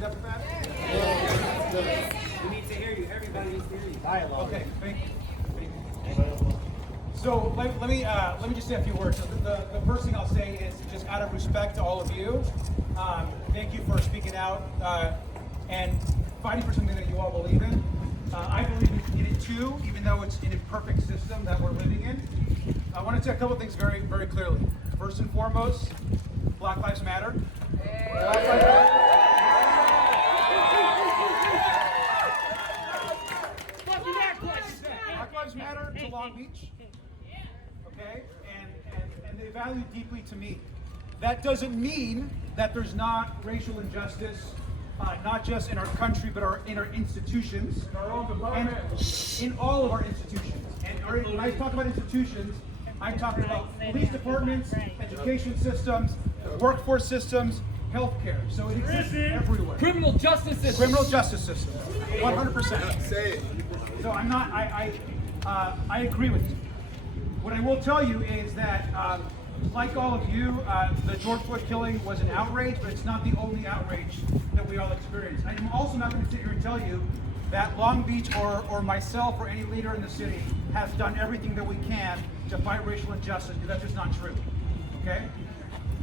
stand up for that? We need to hear you. Everybody needs to hear you. Dialogue. Okay, thank you. So let me just say a few words. So the first thing I'll say is just out of respect to all of you, thank you for speaking out and fighting for something that you all believe in. I believe in it too, even though it's an imperfect system that we're living in. I want to say a couple things very, very clearly. First and foremost, Black Lives Matter. Black Lives Matter. Black Lives Matter to Long Beach. Okay, and they value deeply to me. That doesn't mean that there's not racial injustice, not just in our country, but in our institutions, and in all of our institutions. And when I talk about institutions, I'm talking about police departments, education systems, workforce systems, healthcare. So it exists everywhere. Criminal justice system. Criminal justice system, 100%. Say it. So I'm not. I agree with you. What I will tell you is that, like all of you, the George Floyd killing was an outrage, but it's not the only outrage that we all experienced. I'm also not going to sit here and tell you that Long Beach or myself or any leader in the city has done everything that we can to fight racial injustice, because that's just not true. Okay?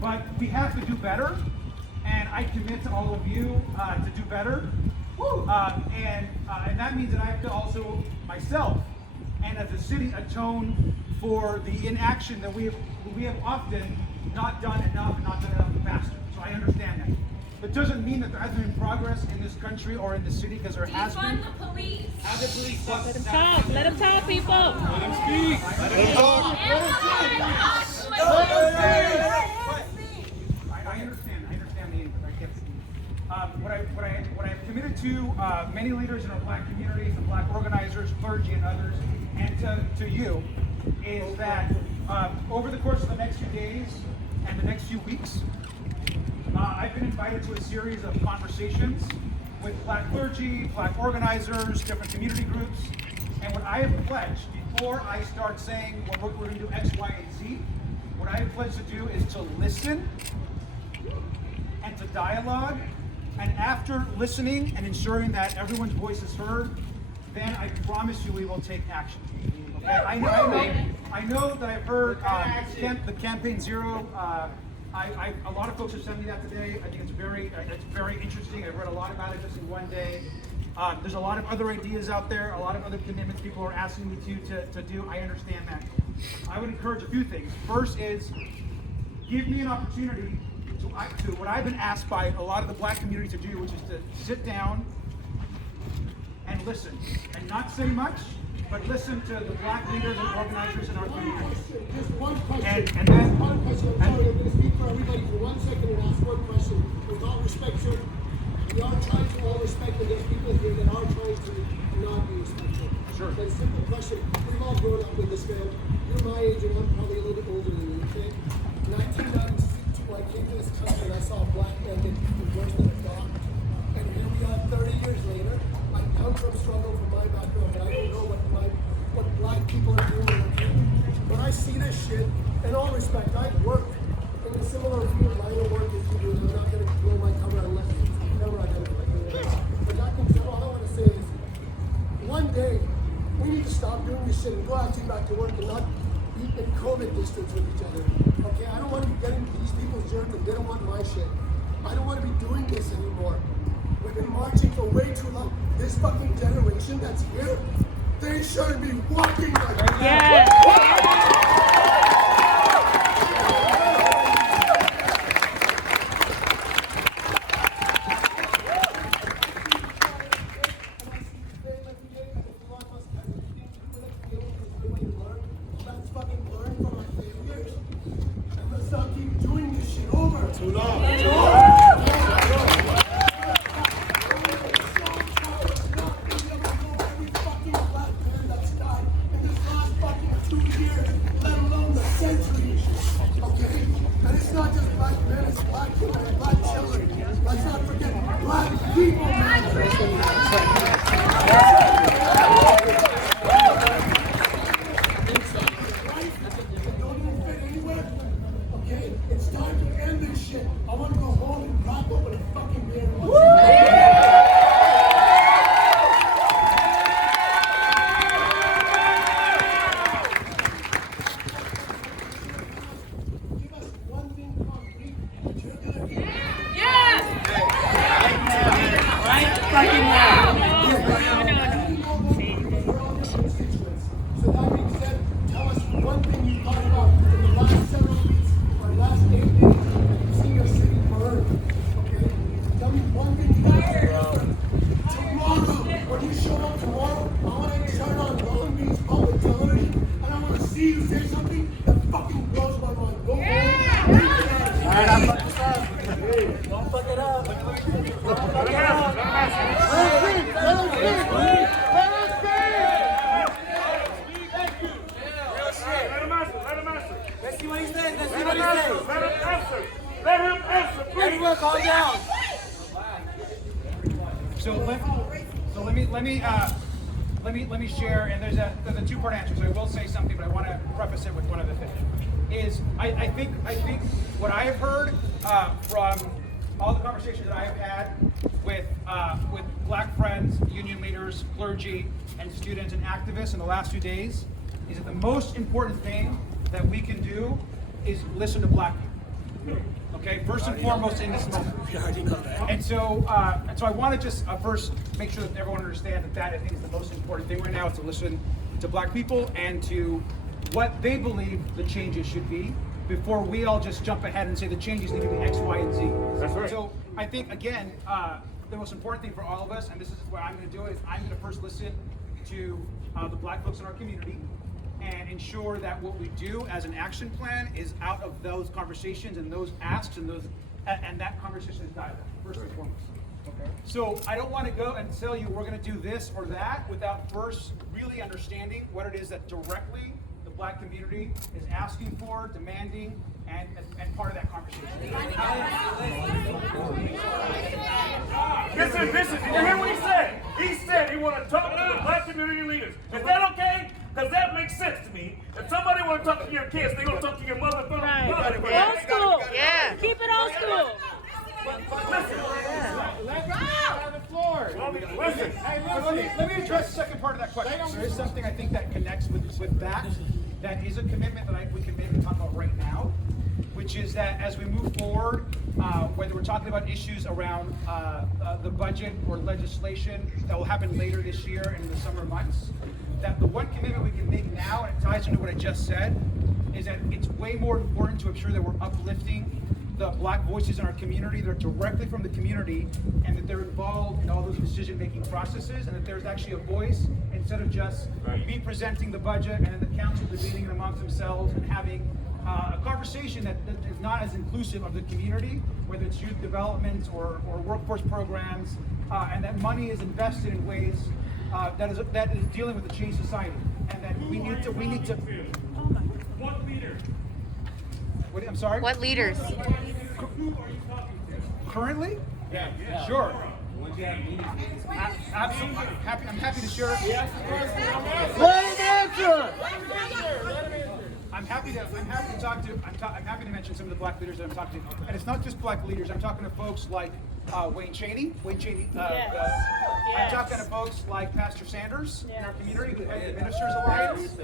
But we have to do better, and I commit to all of you to do better. And that means that I have to also myself and as a city atone for the inaction that we have often not done enough and not done enough faster. So I understand that. But it doesn't mean that there hasn't been progress in this country or in the city, because there has been. Defund the police. How the police Let them talk. Let them talk, people. Let him speak. Let him talk. I understand the input. I get it. What I've committed to many leaders in our Black communities, and Black organizers, clergy, and others, and to you, is that over the course of the next few days and the next few weeks, I've been invited to a series of conversations with Black clergy, Black organizers, different community groups, and what I have pledged before I start saying we're going to do X, Y, and Z, what I have pledged to do is to listen and to dialogue, and after listening and ensuring that everyone's voice is heard, then I promise you we will take action. Okay? I know that I've heard the Campaign Zero. A lot of folks have sent me that today. I think it's very interesting. I've read a lot about it just in one day. There's a lot of other ideas out there, a lot of other commitments people are asking me to do. I understand that. I would encourage a few things. First is, give me an opportunity to what I've been asked by a lot of the Black community to do, which is to sit down and listen, and not say much, but listen to the Black leaders and organizers in our community. Just one question. And then, one question. I'm sorry, I'm going to speak for everybody for 1 second and ask one question. With all respect, sir, we are trying to all respect, and there's people here that are trying to not be respectful. Sure. But simple question. We've all grown up with this, man. You're my age, and I'm probably a little bit older than you, okay? 1992, I came to this country and I saw Black men get beaten worse than a dog. And here we are 30 years later. I come from struggle from my background, but I don't know what Black people are doing. When I see this shit, in all respect, I've worked in a similar field line of work as you do, and I'm not going to blow my cover unless it's never identified. But all I want to say is, one day, we need to stop doing this shit and go actually back to work and not be in COVID distance with each other. Okay, I don't want to be getting these people's jerk and they don't want my shit. I don't want to be doing this anymore. We've been marching for way too long. This fucking generation that's here, they should be walking like that. Let's fucking learn from our failures. And let's not keep doing this shit over. Too long. Let's not forget Black people, man. Don't even fit anywhere. Okay, it's time to end this shit. I want to go home and crack open a fucking beer. Let's see what he says. Let's see what he says. Let him answer. Let him answer. Everyone, calm down. So let me share. And there's a two-part answer. So I will say something, but I want to preface it with one other thing. Is I think what I have heard from all the conversations that I have had with Black friends, union leaders, clergy, and students and activists in the last few days is that the most important thing that we can do is listen to Black people. Okay, first and foremost in this moment. We already know that. And so I want to just first make sure that everyone understands that I think is the most important thing right now is to listen to Black people and to what they believe the changes should be before we all just jump ahead and say the changes need to be X, Y, and Z. That's right. So I think again, the most important thing for all of us, and this is what I'm going to do, is I'm going to first listen to the Black folks in our community and ensure that what we do as an action plan is out of those conversations and those asks and that conversation is dialogue, first and foremost. Okay. So I don't want to go and tell you we're going to do this or that without first really understanding what it is that directly the Black community is asking for, demanding, and part of that conversation. Listen, did you hear what he said? He said he want to talk to the Black community leaders. Is that okay? Because that makes sense to me. If somebody want to talk to your kids, they're going to talk to your mother. Right. Mother. Old school. Yeah. Keep it old school. Listen. Hey, let me address the second part of that question. There is something I think that connects with that. That is a commitment that we can maybe talk about right now, which is that as we move forward, whether we're talking about issues around the budget or legislation that will happen later this year and in the summer months, that the one commitment we can make now, and it ties into what I just said, is that it's way more important to ensure that we're uplifting the Black voices in our community that are directly from the community and that they're involved in all those decision-making processes and that there's actually a voice instead of just me presenting the budget and then the council debating it amongst themselves and having a conversation that is not as inclusive of the community, whether it's youth development or workforce programs, and that money is invested in ways that is dealing with a changed society, and that we need to. What leader? I'm sorry. What leaders? Currently? Yeah. Sure. Absolutely. I'm happy to share it. I'm happy to talk to. I'm happy to mention some of the Black leaders that I'm talking to, and it's not just Black leaders. I'm talking to folks like Wayne Cheney. I'm talking to folks like Pastor Sanders in our community, who heads the Ministers Alliance.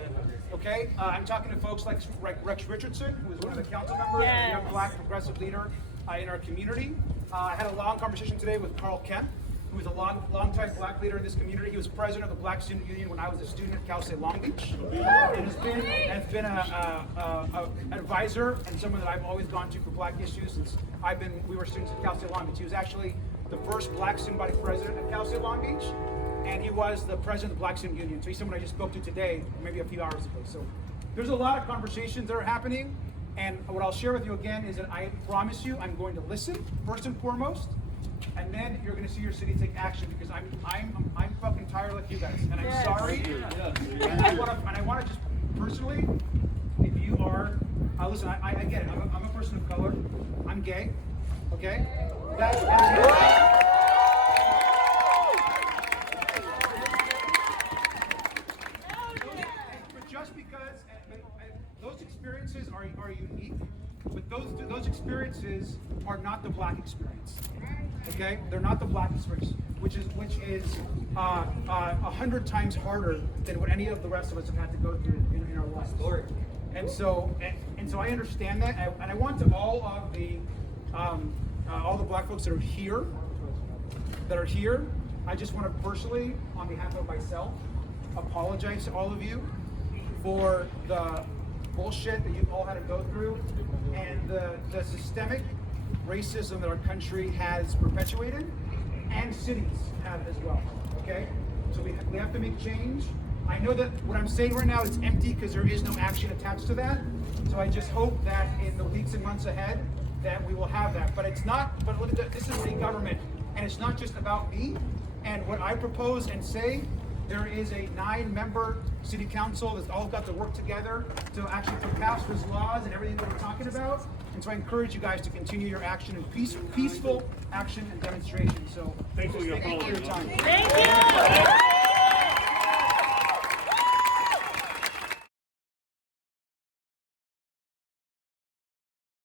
Okay, I'm talking to folks like Rex Richardson, who is one of the council members, a young Black progressive leader in our community. I had a long conversation today with Carl Kemp, who is a long-time Black leader in this community. He was president of the Black Student Union when I was a student at Cal State Long Beach, and has been an advisor and someone that I've always gone to for Black issues since we were students at Cal State Long Beach. He was actually the first Black student body president at Cal State Long Beach, and he was the president of the Black Student Union. So he's someone I just spoke to today, maybe a few hours ago. So there's a lot of conversations that are happening, and what I'll share with you again is that I promise you I'm going to listen first and foremost. And then you're going to see your city take action because I'm fucking tired like you guys, and I'm sorry. And I want to just personally, if you are, listen, I get it. I'm a person of color. I'm gay. Okay. That's but just because those experiences are unique, but those experiences are not the Black experience. Okay, they're not the Black experience, which is 100 times harder than what any of the rest of us have had to go through in our lives. And so I understand that, and I want to all the Black folks that are here, I just want to personally, on behalf of myself, apologize to all of you for the bullshit that you've all had to go through and the systemic racism that our country has perpetuated and cities have as well. Okay, so we have to make change. I know that what I'm saying right now is empty because there is no action attached to that. So I just hope that in the weeks and months ahead that we will have that. But it's not, but look at that, this is a government, and it's not just about me. And what I propose and say, there is a 9-member city council that's all got to work together to actually pass these laws and everything that we're talking about. And so I encourage you guys to continue your action in peaceful action and demonstration. So Thanks for your thank you for your time. Thank you.